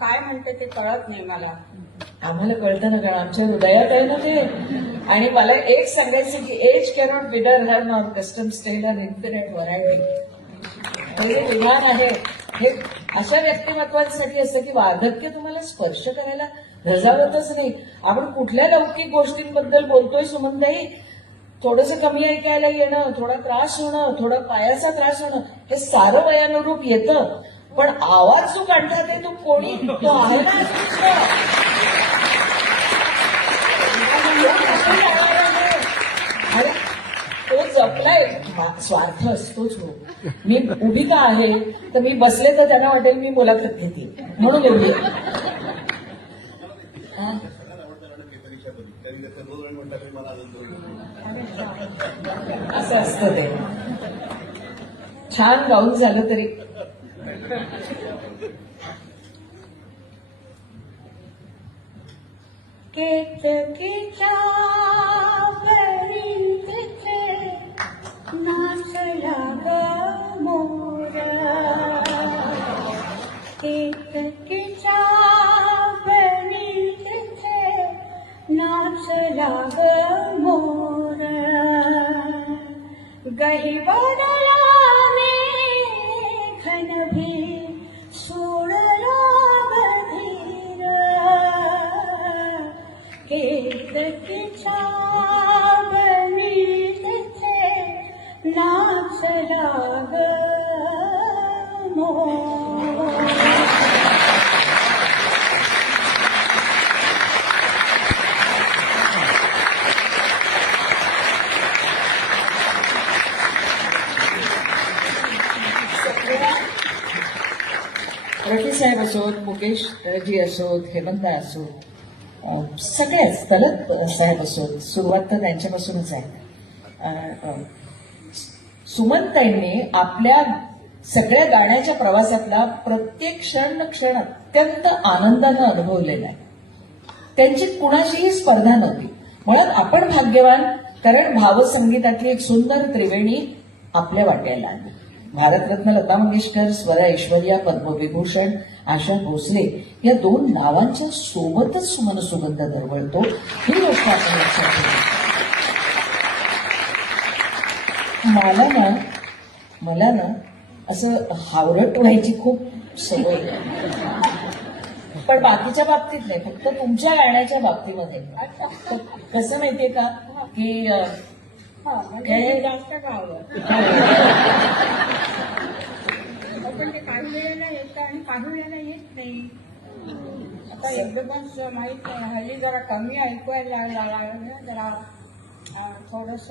काय म्हणते ते कळत नाही मला. आम्हाला कळतं ना, कारण आमच्या हृदयात आहे ना ते. आणि मला एक सांगायचं की एज कॅनॉट विदर हर नॉर कस्टम स्टेल अन इन्फिनिट व्हरायटी. हे जे विधान आहे हे अशा व्यक्तिमत्वांसाठी असतं की वार्धक्य तुम्हाला स्पर्श करायला धजावतच नाही. आपण कुठल्या लौकिक गोष्टींबद्दल बोलतोय सुमनताई, थोडंसं कमी ऐकायला येणं, थोडा त्रास होणं, थोडा पायाचा त्रास होणं, हे सारं वयानुरूप येतं. पण आवाज जो काढता ते तू कोणी तो आहे ना कृष्ण. आणि तो जपलाय. स्वार्थ असतोच हो. मी उभी का आहे तर मी बसले तर त्यांना वाटेल मी मुलाखत घेते म्हणून एवढी. असं असतं ते. छान गाऊन झालं तरी. केतकीच्या परितीचे नाचला ग मोर. केतकीच्या परितीचे नाचला ग मोर. गहिवरला मेघनभी सोडला बधीर. केतकीच्या बनीतीचे नाचला ग मोर. रफी साहेब असोत, मुकेश जी असोत, हेमंता असोत, सगळेच तलत साहेब असोत, सुरुवात तर त्यांच्यापासूनच आहे. सुमनताईंनी आपल्या सगळ्या गाण्याच्या प्रवासातला प्रत्येक क्षण अत्यंत आनंदानं अनुभवलेला आहे. त्यांची कुणाशीही स्पर्धा नव्हती. मुळात आपण भाग्यवान, कारण भावसंगीतातली एक सुंदर त्रिवेणी आपल्या वाट्याला आली. भारतरत्न लता मंगेशकर, स्वरा ऐश्वर्या, पद्मविभूषण आशा भोसले या 2 नावांच्या सोबतच सुमन सुगंध दरवळतो, ही गोष्ट आपण लक्षात ठेवू. मला ना असं हावरट व्हायची खूप सवय आहे. पण बाकीच्या बाबतीत नाही, फक्त तुमच्या गाण्याच्या बाबतीमध्ये. कसं माहितीये का की म्हणजे जास्त गावं पण ते काही वेळेला येतं आणि काही वेळेला येत नाही. आता एकदमच माहित नाही. हल्ली जरा कमी ऐकवायला लागलं, जरा थोडस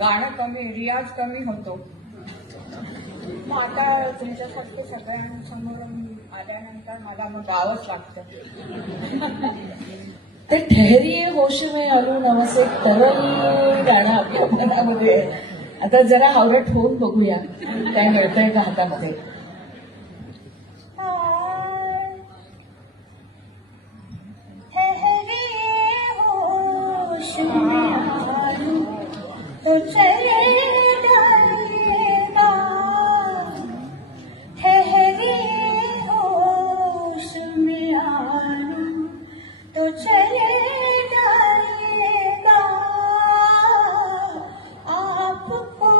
गाणं कमी, रियाज कमी होतो. मग आता तुमच्यासारखे सगळ्यांसमोर आल्यानंतर मला मग गावंच लागतं. ते ठहरिये होश में आलू नावाचं एक तरल गाणं आपल्या मनामध्ये आहे. आता जरा हावरट होऊन बघूया काय मिळतंय का हातामध्ये. तो चले जाएगा, ठहरिए होश में आलू तो चले जाएगा. आपको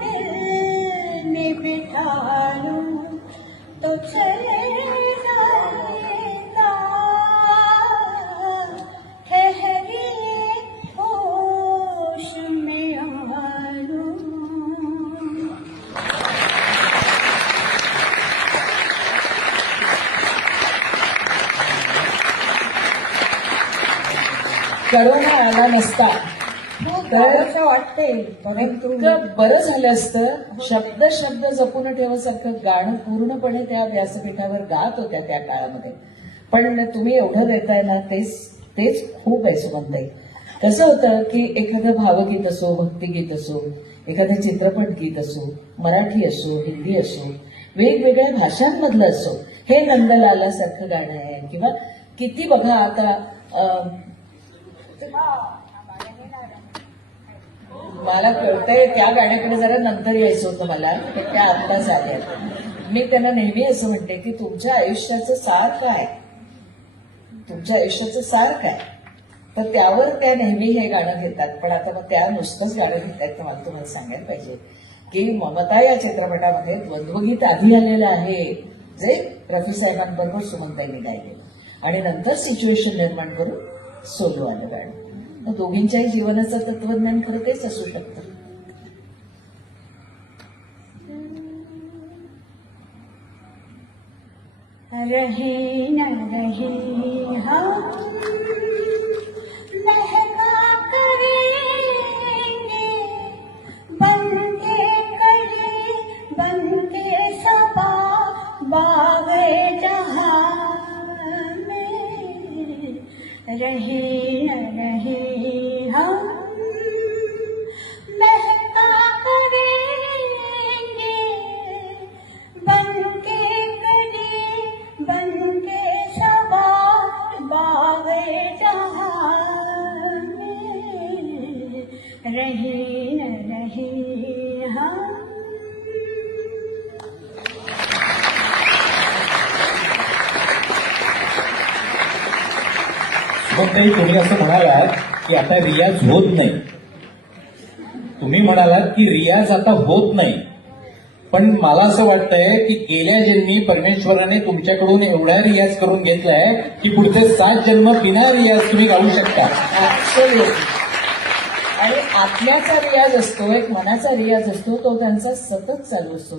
दिल में बिठा लूं तो चले जाएगा. ठहरिए होश में आलू. करोना आला नसता तर असं वाटते, परंतु इतकं बरं झालं असतं. शब्द शब्द जपून ठेवासारखं गाणं पूर्णपणे त्या व्यासपीठावर गात होत्या त्या काळामध्ये. पण तुम्ही एवढं देताय ना, तेच खूप आहे सुमनताई. कसं होतं की एखादं भावगीत असो, भक्तिगीत असो, एखादं चित्रपट गीत असो, मराठी असो, हिंदी असो, वेगवेगळ्या भाषांमधलं असो, हे नंदलालासारखं गाणं आहे. किंवा किती बघा आता मला कळतंय त्या गाण्याकडे जरा नंतर यायचं होतं मला, त्या आत्ताच आल्या. मी त्यांना नेहमी असं म्हणते की तुमच्या आयुष्याचं सार काय, तुमच्या आयुष्याचं सार काय, तर त्यावर त्या नेहमी हे गाणं घेतात. पण आता मग त्या नुसतंच गाणं घेतात तर मला तुम्हाला सांगायला पाहिजे की ममता या चित्रपटामध्ये द्वंद्वगीत आधी आलेलं आहे, जे रफी साहेबांबरोबर सुमनताईंनी गायले, आणि नंतर सिच्युएशन निर्माण करून सोलो आलं गाणं. मग दोघींच्याही जीवनाचं तत्वज्ञान खरं तेच असू शकतं. रहे न रहे हम महका करेंगे, बनके कड़े बनके सबा बागे जहां में, रहे न रहे हम महका करेंगे, बनके बनके सबा बागे जहां में, रहे न रहे हम. मग तरी तुम्ही असं म्हणालात की आता रियाज होत नाही, तुम्ही म्हणालात की रियाज आता होत नाही, पण मला असं वाटतंय की गेल्या जन्मी परमेश्वराने तुमच्याकडून एवढा रियाज करून घेतलाय की पुढचे 7 जन्म बिना रियाज तुम्ही गाऊ शकता. Absolutely. आणि आत्म्याचा रियाज असतो, एक मनाचा रियाज असतो, तो त्यांचा सतत चालू असतो.